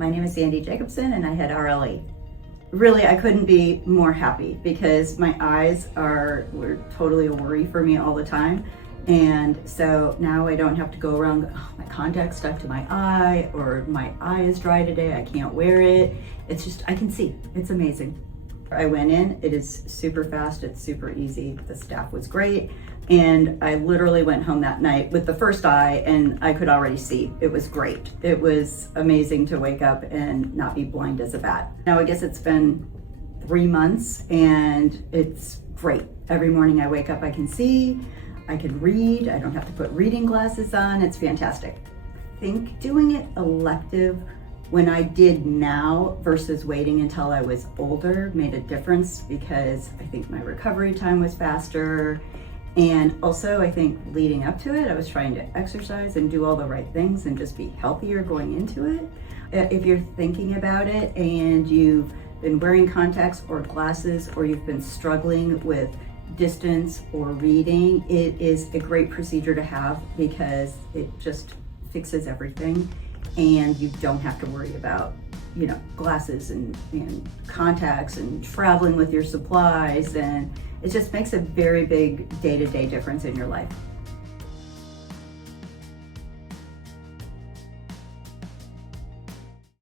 My name is Sandy Jacobson and I head RLE. Really, I couldn't be more happy because my eyes were totally a worry for me all the time. And so now I don't have to go around, oh, my contact's stuck to my eye, or my eye is dry today, I can't wear it. It's just, I can see, it's amazing. I went in, it is super fast, it's super easy, the staff was great. And I literally went home that night with the first eye and I could already see. It was great. It was amazing to wake up and not be blind as a bat. Now I guess it's been 3 months and it's great. Every morning I wake up, I can see, I can read, I don't have to put reading glasses on, it's fantastic. I think doing it elective when I did now versus waiting until I was older made a difference because I think my recovery time was faster. And also I think leading up to it, I was trying to exercise and do all the right things and just be healthier going into it. If you're thinking about it and you've been wearing contacts or glasses, or you've been struggling with distance or reading, it is a great procedure to have because it just fixes everything and you don't have to worry about, you know, glasses and contacts and traveling with your supplies, and it just makes a very big day-to-day difference in your life.